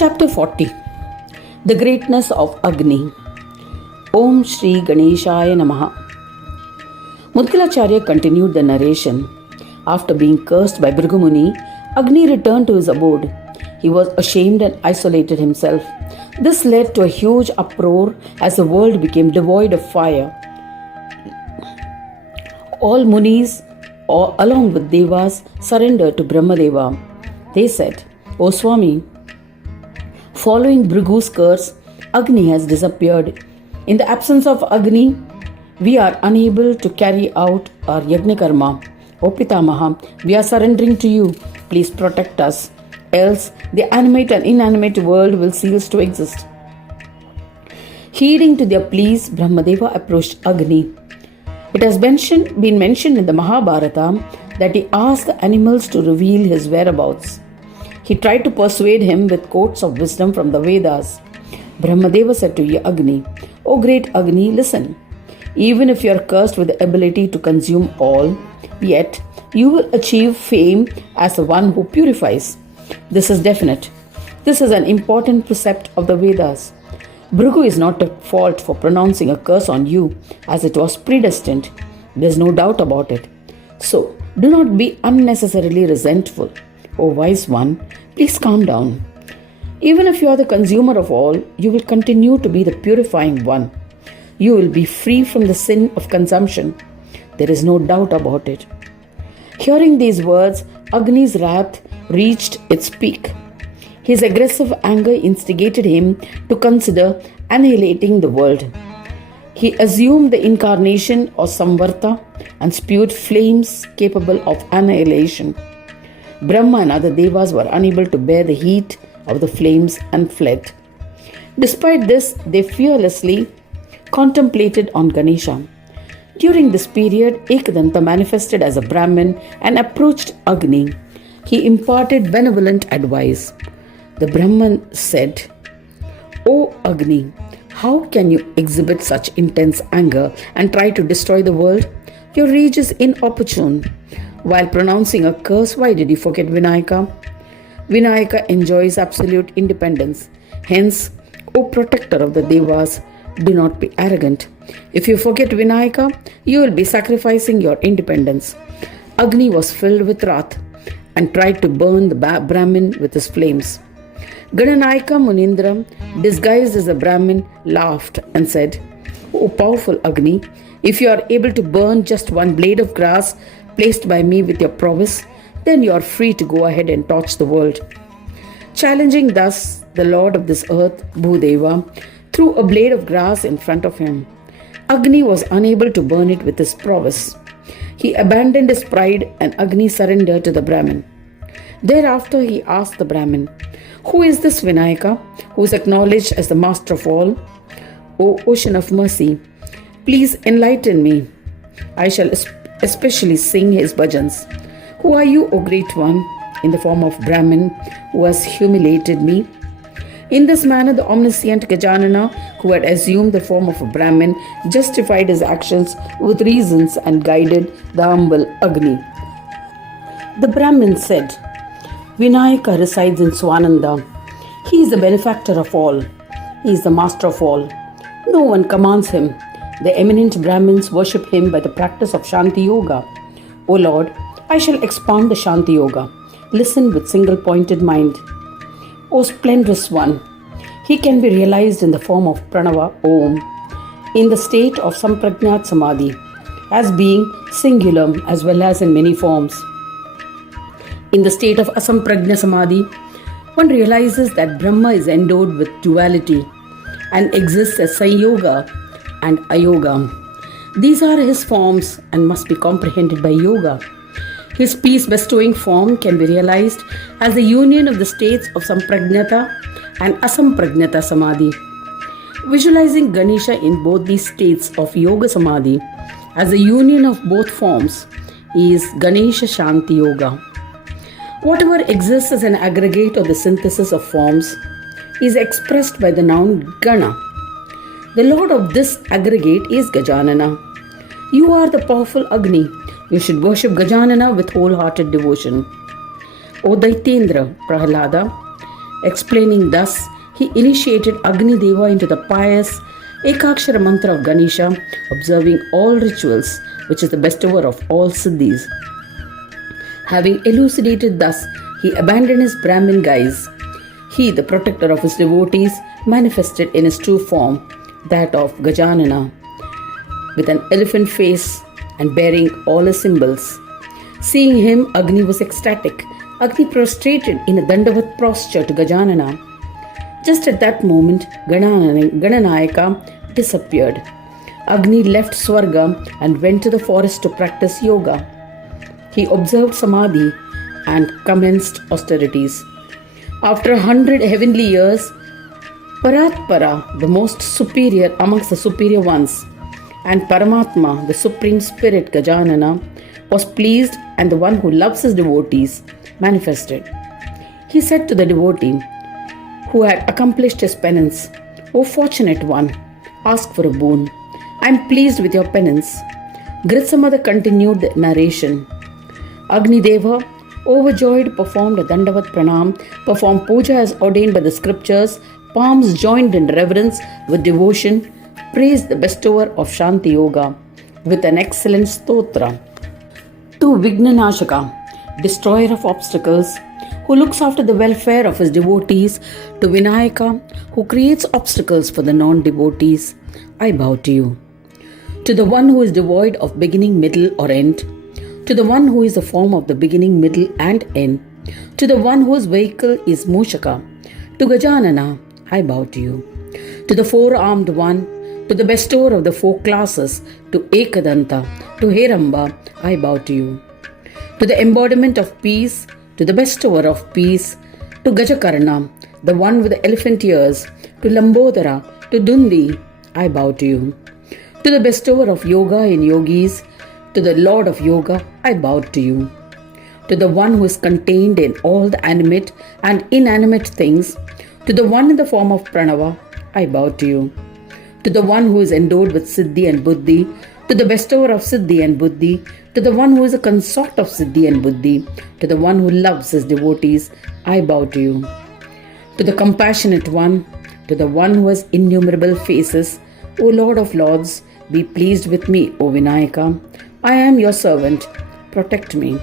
Chapter 40. The Greatness of Agni. Om Sri Ganeshaaye Namaha. Munkhilacharya continued the narration. After being cursed by Bhrigu Muni, Agni returned to his abode. He was ashamed and isolated himself. This led to a huge uproar as the world became devoid of fire. All Munis, along with Devas, surrendered to Brahma Deva. They said, "O Swami, following Bhrigu's curse, Agni has disappeared. In the absence of Agni, we are unable to carry out our Yagna Karma. O Pitamaha, we are surrendering to you. Please protect us. Else, the animate and inanimate world will cease to exist." Heeding to their pleas, Brahma Deva approached Agni. It has been mentioned in the Mahabharata that he asked the animals to reveal his whereabouts. He tried to persuade him with quotes of wisdom from the Vedas. Brahma Deva said to Agni, "O great Agni, listen. Even if you are cursed with the ability to consume all, yet you will achieve fame as the one who purifies. This is definite. This is an important precept of the Vedas. Bhrigu is not at fault for pronouncing a curse on you, as it was predestined. There is no doubt about it. So, do not be unnecessarily resentful. O wise one, please calm down. Even if you are the consumer of all, you will continue to be the purifying one. You will be free from the sin of consumption. There is no doubt about it." Hearing these words, Agni's wrath reached its peak. His aggressive anger instigated him to consider annihilating the world. He assumed the incarnation of Samvarta and spewed flames capable of annihilation. Brahma and other devas were unable to bear the heat of the flames and fled. Despite this, they fearlessly contemplated on Ganesha. During this period, Ekadanta manifested as a Brahmin and approached Agni. He imparted benevolent advice. The Brahman said, "O Agni, how can you exhibit such intense anger and try to destroy the world? Your rage is inopportune. While pronouncing a curse, why did you forget Vinayaka? Vinayaka enjoys absolute independence. Hence, O protector of the Devas, do not be arrogant. If you forget Vinayaka, you will be sacrificing your independence." Agni was filled with wrath and tried to burn the Brahmin with his flames. Gajanana Munindra, disguised as a Brahmin, laughed and said, "O powerful Agni, if you are able to burn just one blade of grass placed by me with your prowess, then you are free to go ahead and torch the world." Challenging thus the lord of this earth, Bhudeva, threw a blade of grass in front of him. Agni was unable to burn it with his prowess. He abandoned his pride and Agni surrendered to the Brahmin. Thereafter he asked the Brahmin, "Who is this Vinayaka, who is acknowledged as the master of all? O ocean of mercy, please enlighten me. I shall especially sing his bhajans. Who are you, O great one, in the form of Brahmin, who has humiliated me?" In this manner, the omniscient Gajanana, who had assumed the form of a Brahmin, justified his actions with reasons and guided the humble Agni. The Brahmin said, "Vinayaka resides in Svananda. He is the benefactor of all. He is the master of all. No one commands him. The eminent Brahmins worship him by the practice of Shanti Yoga. O Lord, I shall expound the Shanti Yoga. Listen with single-pointed mind. O splendorous one, he can be realized in the form of Pranava Om, in the state of Samprajnat Samadhi, as being singular as well as in many forms. In the state of Asamprajna Samadhi, one realizes that Brahma is endowed with duality and exists as Sanyoga and Ayoga. These are his forms and must be comprehended by yoga. His peace-bestowing form can be realized as the union of the states of Samprajnata and Asamprajnata Samadhi. Visualizing Ganesha in both these states of Yoga Samadhi as the union of both forms is Ganesha Shanti Yoga. Whatever exists as an aggregate or the synthesis of forms is expressed by the noun Gana. The lord of this aggregate is Gajanana. You are the powerful Agni. You should worship Gajanana with wholehearted devotion. O Daitendra, Prahlada, Explaining thus, he initiated Agni Deva into the pious Ekakshara mantra of Ganesha, observing all rituals, which is the bestower of all siddhis. Having elucidated thus, he abandoned his Brahmin guise. He, the protector of his devotees, manifested in his true form, that of Gajanana, with an elephant face and bearing all his symbols. Seeing him, Agni was ecstatic. Agni prostrated in a Dandavat posture to Gajanana. Just at that moment, Gananayaka disappeared. Agni left Swarga and went to the forest to practice yoga. He observed Samadhi and commenced austerities. After 100 heavenly years, Paratpara, the most superior amongst the superior ones, and Paramatma, the supreme spirit Gajanana, was pleased, and the one who loves his devotees manifested. He said to the devotee who had accomplished his penance, "O fortunate one, ask for a boon. I am pleased with your penance." Gritsamada continued the narration. Agni Deva, overjoyed, performed a Dandavat Pranam, performed puja as ordained by the scriptures, palms joined in reverence with devotion, praised the bestower of Shanti Yoga with an excellent Stotra. To Vignanashaka, destroyer of obstacles, who looks after the welfare of his devotees, to Vinayaka, who creates obstacles for the non-devotees, I bow to you. To the one who is devoid of beginning, middle or end, to the one who is the form of the beginning, middle and end, to the one whose vehicle is Mushaka, to Gajanana, I bow to you. To the four-armed one, to the bestower of the four classes, to Ekadanta, to Heramba, I bow to you. To the embodiment of peace, to the bestower of peace, to Gajakarna, the one with the elephant ears, to Lambodara, to Dundi, I bow to you. To the bestower of yoga in yogis, to the Lord of yoga, I bow to you. To the one who is contained in all the animate and inanimate things, to the one in the form of Pranava, I bow to you. To the one who is endowed with Siddhi and Buddhi, to the bestower of Siddhi and Buddhi, to the one who is a consort of Siddhi and Buddhi, to the one who loves his devotees, I bow to you. To the compassionate one, to the one who has innumerable faces, O Lord of Lords, be pleased with me, O Vinayaka. I am your servant. Protect me.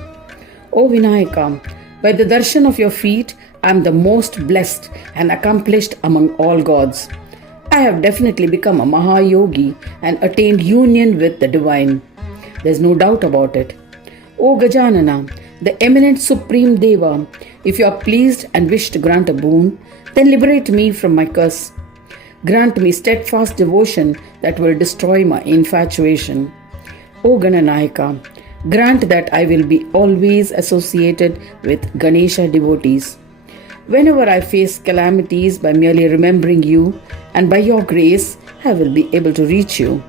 O Vinayaka, by the darshan of your feet, I am the most blessed and accomplished among all gods. I have definitely become a Mahayogi and attained union with the divine. There is no doubt about it. O Gajanana, the eminent supreme Deva, if you are pleased and wish to grant a boon, then liberate me from my curse. Grant me steadfast devotion that will destroy my infatuation. O Gananayaka, grant that I will be always associated with Ganesha devotees. Whenever I face calamities, by merely remembering you, and by your grace, I will be able to reach you.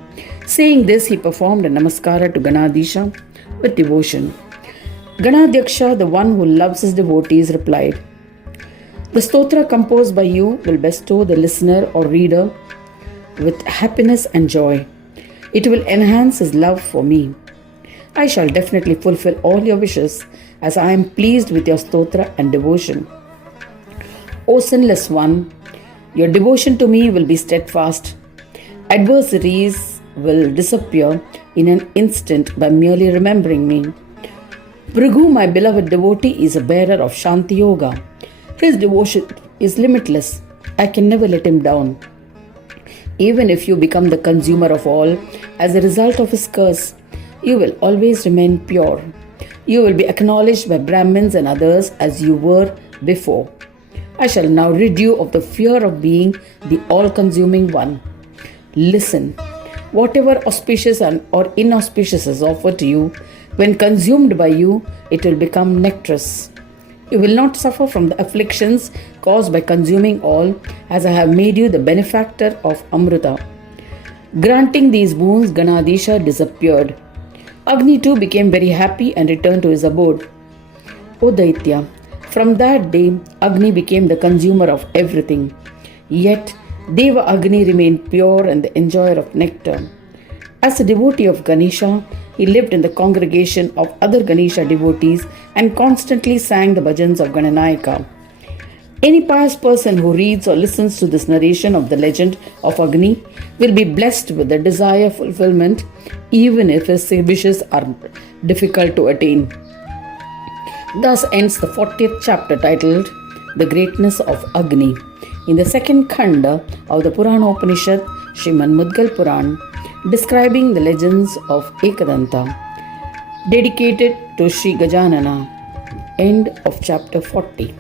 Saying this, he performed a namaskara to Ganadisha with devotion. Ganadyaksha, the one who loves his devotees, replied, "The stotra composed by you will bestow the listener or reader with happiness and joy. It will enhance his love for me. I shall definitely fulfill all your wishes, as I am pleased with your stotra and devotion. O sinless one, your devotion to me will be steadfast. Adversaries will disappear in an instant by merely remembering me. Bhrigu, my beloved devotee, is a bearer of Shanti Yoga. His devotion is limitless. I can never let him down. Even if you become the consumer of all as a result of his curse, you will always remain pure. You will be acknowledged by Brahmins and others as you were before. I shall now rid you of the fear of being the all-consuming one. Listen, whatever auspicious or inauspicious is offered to you, when consumed by you, it will become nectarous. You will not suffer from the afflictions caused by consuming all, as I have made you the benefactor of Amrita." Granting these boons, Ganadisha disappeared. Agni too became very happy and returned to his abode. O Daitya, from that day, Agni became the consumer of everything. Yet, Deva Agni remained pure and the enjoyer of nectar. As a devotee of Ganesha, he lived in the congregation of other Ganesha devotees and constantly sang the bhajans of Gananayaka. Any pious person who reads or listens to this narration of the legend of Agni will be blessed with the desired fulfillment, even if his wishes are difficult to attain. Thus ends the 40th chapter titled The Greatness of Agni. In the second khanda of the Purana Upanishad, Srimad Mudgal Puran, describing the legends of Ekadanta, dedicated to Sri Gajanana. End of chapter 40.